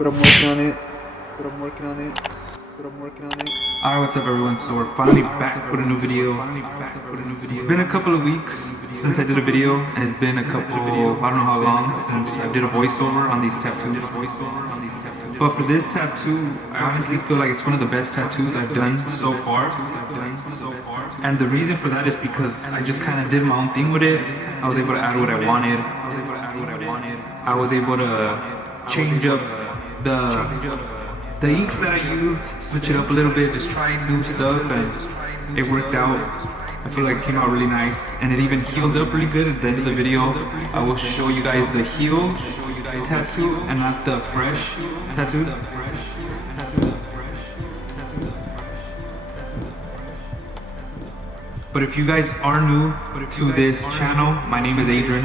but I'm working on it. But I'm working on it. But I'm working on it. Alright, what's up everyone? So we're finally back with a new video. It's been a couple of weeks since I did a video, and it's been a couple, I don't know how long, since I did a voiceover on these tattoos. But for this tattoo, I honestly feel like it's one of the best tattoos I've done so far. And the reason for that is because I just kind of did my own thing with it. I was able to add what I wanted. I was able to change up the inks that I used, switch it up a little bit, just try new stuff, and it worked out. I feel like it came out really nice, and it even healed up really good. At the end of the video, I will show you guys the healed tattoo and not the fresh tattoo. But if you guys are new to this channel, my name is Adrian.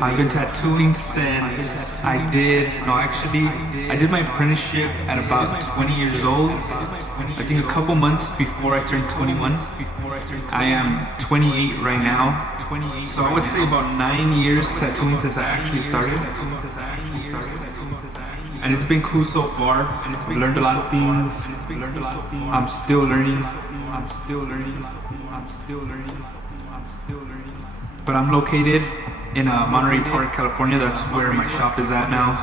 I've been tattooing since I did my apprenticeship at about 20 years old. I think a couple months before I turned 21. I am 28 right now. So I would say about 9 years tattooing since I actually started. And it's been cool so far. I've learned a lot of things. I'm still learning. But I'm located in Monterey Park, California. That's where my shop is at now.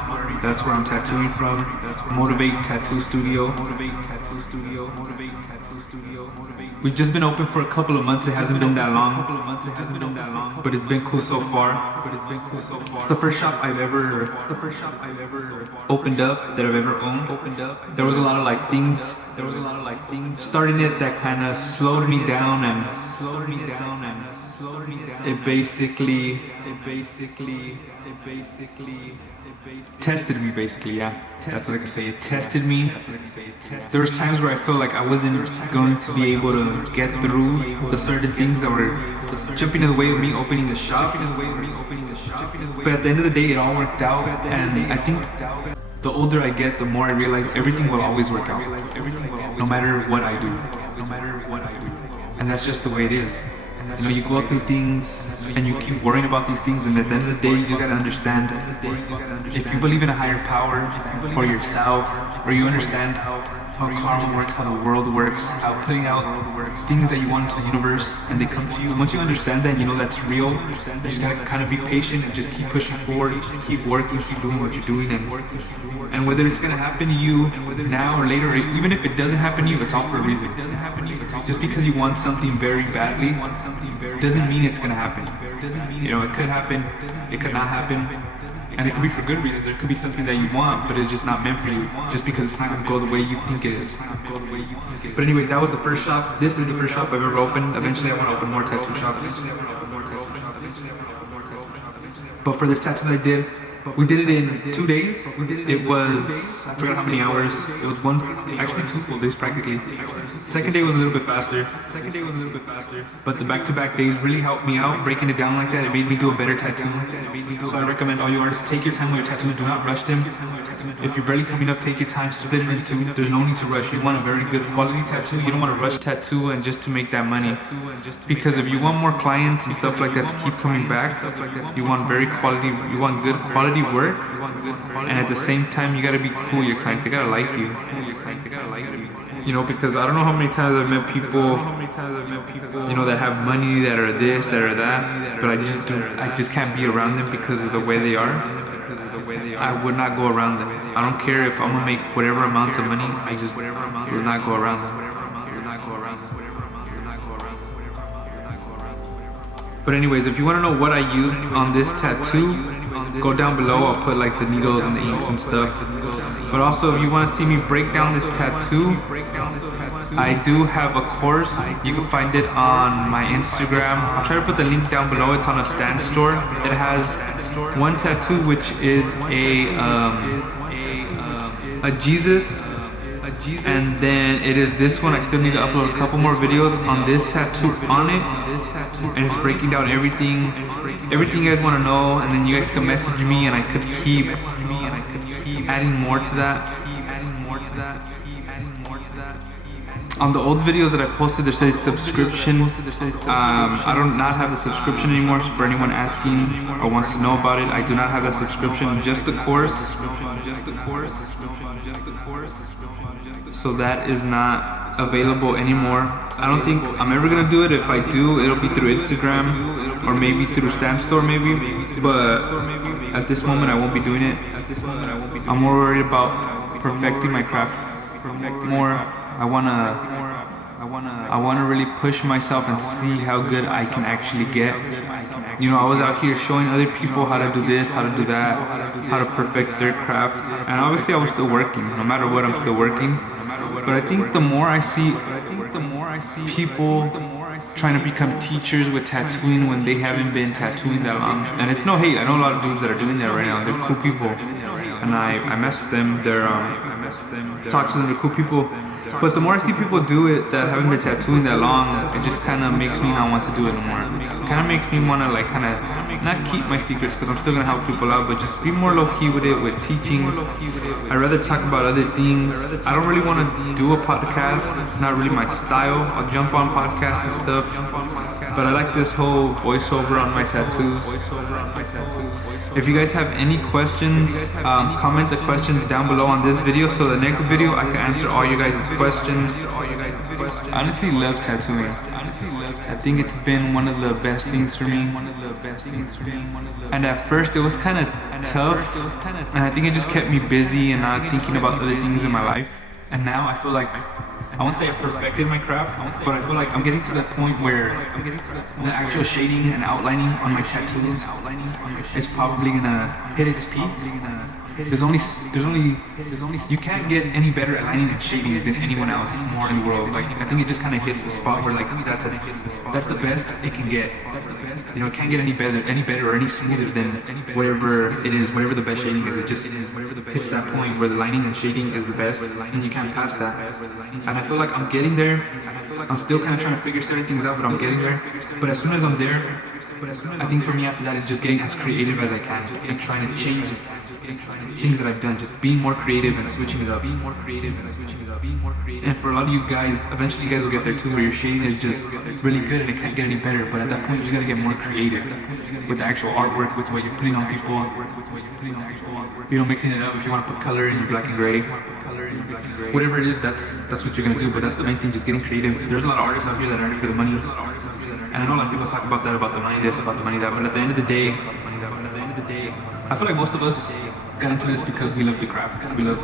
That's where I'm tattooing from. Motivate Tattoo Studio. We've just been open for a couple of months. It hasn't been that long. But it's been cool so far. It's the first shop I've ever opened up, that I've ever owned. There was a lot of things starting it that kind of slowed me down and it basically tested me, yeah. That's what I can say. It tested me. There was times where I felt like I wasn't going to be able to get through the certain things that were jumping in the way of me opening the shop. But at the end of the day, it all worked out, and I think the older I get, the more I realize everything will always work out, no matter what I do. And that's just the way it is. You know, you go through things and you keep worrying about these things, and at the end of the day, you just gotta understand, if you believe in a higher power or yourself, or you understand how karma works, how the world works, how putting out things that you want into the universe and they come to you. Once you understand that and you know that's real, you just gotta kind of be patient and just keep pushing forward, keep working, keep doing what you're doing, and whether it's gonna happen to you now or later, or even if it doesn't happen to you, it's all for a reason. Just because you want something very badly doesn't mean it's gonna happen. You know, it could happen, it could not happen. And it could be for good reasons. There could be something that you want, but it's just not meant for you, just because it's not going to go the way you think it is. But anyways, that was the first shop. This is the first shop I've ever opened. Eventually I want to open more tattoo shops. But for this tattoo that I did, we did it in 2 days. It was, I forgot how many hours. It was actually 2 full days practically. Second day was a little bit faster. But the back-to-back days really helped me out, breaking it down like that. It made me do a better tattoo. So I recommend all you artists, take your time with your tattoo. Do not rush them. If you're barely coming up, take your time, split it in 2. There's no need to rush. You want a very good quality tattoo. You don't want to rush tattoo and just to make that money. Because if you want more clients and stuff like that to keep coming back, you want good quality work, and at the same time you gotta be cool with your clients. They gotta like you. You know, because I don't know how many times I've met people, you know, that have money, that are this, that are that, but I just can't be around them because of the way they are. I would not go around them. I don't care if I'm gonna make whatever amount of money, I just would not go around them. But anyways, if you want to know what I used on this tattoo, go down below. I'll put the needles and the inks and stuff. But also, if you want to see me break down this tattoo, I do have a course. You can find it on my Instagram. I'll try to put the link down below. It's on a stand store. It has one tattoo, which is a Jesus. And then it is this one. I still need to upload a couple more videos on this tattoo on it, and it's breaking down everything you guys want to know, and then you guys can message me and I could keep adding more to that. On the old videos that I posted, there says subscription. I don't not have the subscription anymore. So for anyone asking or wants to know about it, I do not have that subscription. Just the course. So that is not available anymore. I don't think I'm ever gonna do it. If I do, it'll be through Instagram or maybe through Stamp Store, maybe. But at this moment, I won't be doing it. I'm more worried about perfecting my craft more. I wanna really push myself and see how good I can actually get. You know, I was out here showing other people how to do this, how to do that, how to perfect their craft, and obviously I was still working. No matter what, I'm still working. But I think the more I see people trying to become teachers with tattooing when they haven't been tattooing that long, and it's no hate. I know a lot of dudes that are doing that right now. They're cool people, and I mess with them. Talk to them. They're cool people. But the more I see people do it that haven't been tattooing that long, it just kind of makes me not want to do it anymore. It kind of makes me want to like kind of not keep my secrets because I'm still gonna help people out, but just be more low key with it, with teaching. I'd rather talk about other things. I don't really want to do a podcast. It's not really my style. I'll jump on podcasts and stuff, but I like this whole voiceover on my tattoos. If you guys have any questions, comment the questions down below on this video, so the next video I can answer all you guys' questions. I honestly love tattooing. I think it's been one of the best things for me. And at first it was kind of tough, and I think it just kept me busy and not thinking about other things in my life. And now I feel like, I won't say I've perfected my craft, but I feel like I'm getting to that point where the actual shading and outlining on my tattoos is probably gonna hit its peak. There's only you can't get any better at lining and shading than anyone else more in the world. Like I think it just kind of hits a spot where like that's the best it can get. You know, it can't get any better or any smoother than whatever it is, whatever the best shading is. It just hits that point where the lining and shading is the best, and you can't pass that. And I feel like I'm getting there. I'm still kind of trying to figure certain things out, but I'm getting there. But as soon as I'm there, I think for me after that is just getting as creative as I can and trying to change things that I've done, just being more creative and switching it up. And for a lot of you guys, eventually you guys will get there too, where your shading is just really good and it can't get any better. But at that point, you just gotta get more creative with the actual artwork, with what you're putting on people. You know, mixing it up. If you want to put color in your black and gray, whatever it is, that's what you're gonna do. But that's the main thing, just getting creative. There's a lot of artists out here that are in it for the money, and I know a lot of people talk about that, about the money this, about the money that. But at the end of the day, I feel like most of us got into this because we love the craft. We love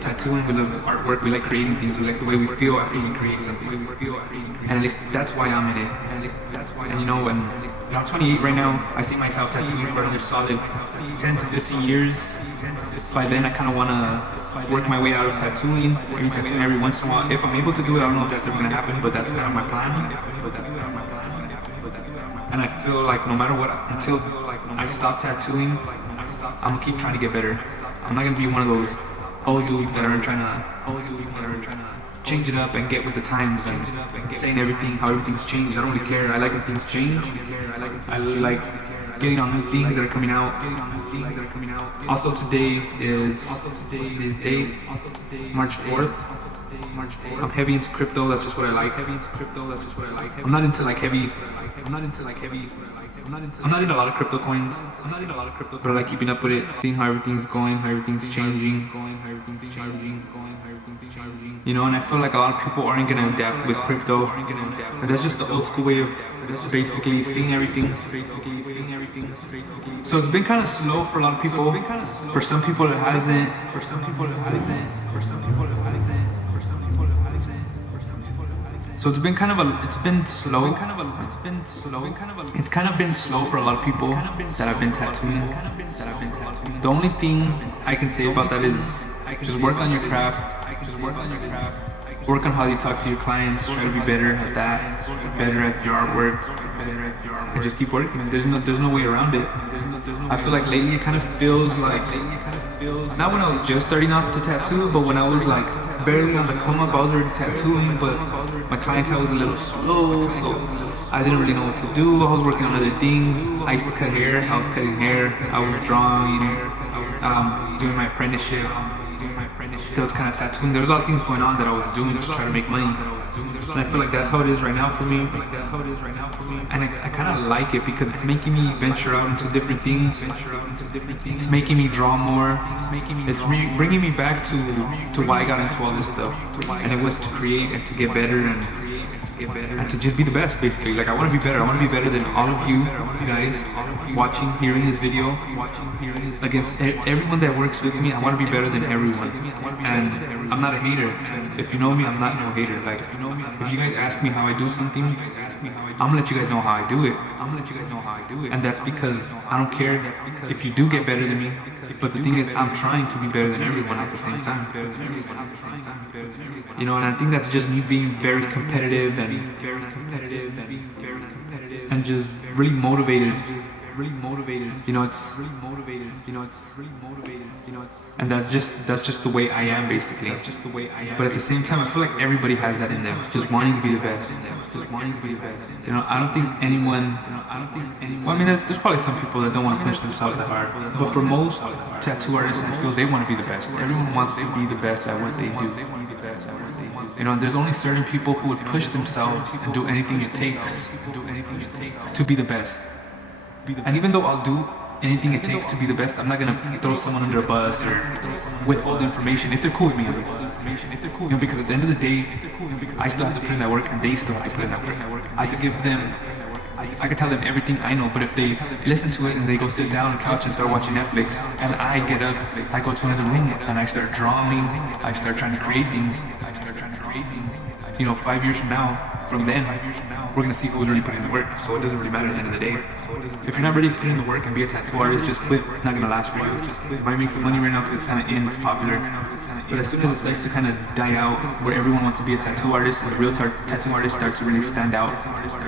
tattooing, we love artwork, we like creating things, we like the way we feel after we create something. And at least that's why I'm in it. And you know, when I'm 28 right now, I see myself tattooing for another solid 10 to 15 years. By then I kind of want to work my way out of tattooing, maybe tattooing every once in a while. If I'm able to do it, I don't know if that's ever going to happen, but that's kind of my plan. And I feel like no matter what, until I stop tattooing, I'm gonna keep trying to get better. I'm not gonna be one of those old dudes that are trying to change it up and get with the times and saying everything, how everything's changed. I don't really care. I like when things change. I really like getting on new things that are coming out. Also today is March 4th. I'm heavy into crypto. That's just what I like. I'm not into a lot of crypto coins, but I like keeping up with it, seeing how everything's going, how everything's changing. You know, and I feel like a lot of people aren't gonna adapt with crypto. And that's just the old school way of basically seeing everything. So it's been kind of slow for a lot of people. For some people it hasn't. So it's kind of been slow for a lot of people that have been tattooing. The only thing I can say about that is just work on your craft. Work on how you talk to your clients. Try to be better at that, better at your artwork, and just keep working. There's no way around it. I feel like lately it kind of feels like, not when I was just starting off to tattoo, but when I was like barely on the come up, I was already tattooing, but my clientele was a little slow, so I didn't really know what to do. I was working on other things. I used to cut hair. I was cutting hair. I was drawing, doing my apprenticeship. still kind of tattooing. There's a lot of things going on that I was doing to try to make money. And I feel like that's how it is right now for me. And I kind of like it because it's making me venture out into different things. It's making me draw more. It's bringing me back to why I got into all this stuff. And it was to create and to get better and to just be the best, basically. Like, I want to be better. I want to be better than all of you guys watching, hearing this video. Against everyone that works with me, I want to be better than everyone. And I'm not a hater. If you know me, I'm not no hater. Like, if you guys ask me how I do something, I'm gonna let you guys know how I do it. And that's because I don't care if you do get better than me. But the thing is, I'm trying to be better than everyone at the same time. You know, and I think that's just me being very competitive and just really motivated. You know, it's and that's just the way I am, basically. But at the same time, I feel like everybody has that in them, just wanting to be the best. You know, I don't think anyone. Well, I mean, there's probably some people that don't want to push themselves that hard. But for most tattoo artists, I feel they want to be the best. Everyone wants to be the best at what they do. You know, there's only certain people who would push themselves and do anything it takes to be the best. And even though I'll do anything it takes to be the best, I'm not gonna throw someone under a bus or withhold information if they're cool with me. You know, because at the end of the day, I still have to put in that work, and they still have to put in that work. I could tell them everything I know, but if they listen to it and they go sit down on the couch and start watching Netflix, and I get up, I go to another room and I start drawing, I start trying to create things. You know, 5 years from then, we're gonna see who's really putting in the work. So it doesn't really matter at the end of the day. If you're not ready to put in the work and be a tattoo artist, just quit. It's not gonna last for you. You might make some money right now because it's kind of in, it's popular. But as soon as it starts to kind of die out, where everyone wants to be a tattoo artist, and the real tattoo artist starts to really stand out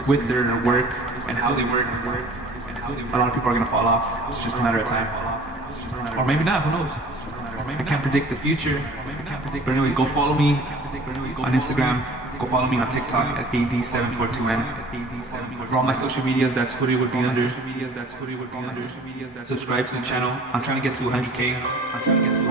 with their work and how they work, a lot of people are gonna fall off. It's just a matter of time. Or maybe not, who knows? I can't predict the future. But anyways, go follow me on Instagram. Go follow me on TikTok at AD742N. For all my social medias, that's what it would be under. Subscribe to the channel. I'm trying to get to 100K.